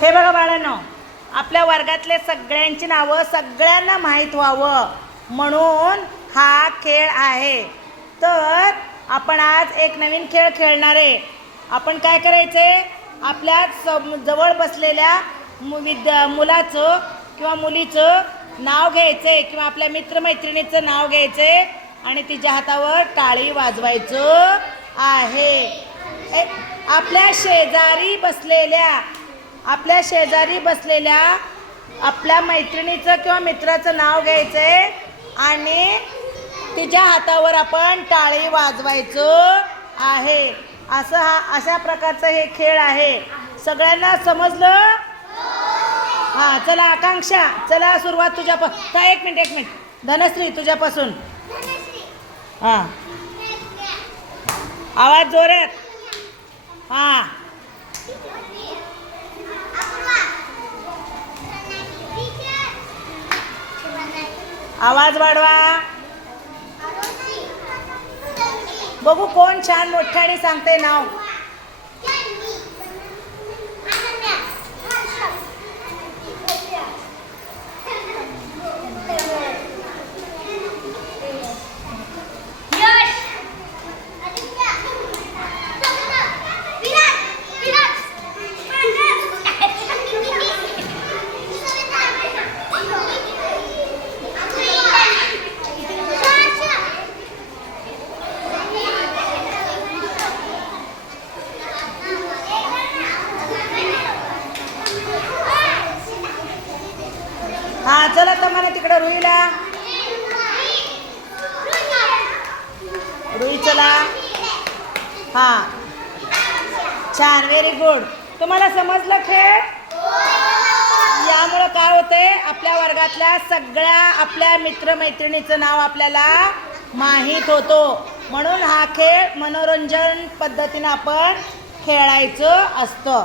हे बघा बाळांनो, आपल्या वर्गातले सगळ्यांची नावं सगळ्यांना माहीत व्हावं म्हणून हा खेळ आहे. तर आपण आज एक नवीन खेळ खेळणार आहे. आपण काय करायचे, आपल्या जवळ बसलेल्या मुलाचं किंवा मुलीचं नाव घ्यायचे किंवा आपल्या मित्रमैत्रिणीचं नाव घ्यायचे आणि तिच्या हातावर टाळी वाजवायचं आहे. आपल्या शेजारी बसलेल्या आपल्या मैत्रिणीचं किंवा मित्राचं नाव घ्यायचंय आणि तिच्या हातावर आपण टाळी वाजवायचं आहे. अशा प्रकारचं हे खेळ आहे. सगळ्यांना समजलं? हां, चला आकांक्षा, चला सुरुवात तुझ्यापासून. एक मिनिट धनश्री तुझ्यापासून. हां, आवाज जोरात. हां, आवाज वाढवा. बघू कोण छान मोठ्याने सांगते नाव. हा, चला तर मला तिकडे रुईला. रुई चला. हा, छान, व्हेरी गुड. तुम्हाला समजलं खेळ? यामुळं काय होतंय, आपल्या वर्गातल्या सगळ्या आपल्या मित्रमैत्रिणीचं नाव आपल्याला माहीत होतो. म्हणून हा खेळ मनोरंजन पद्धतीनं आपण खेळायचं असतं.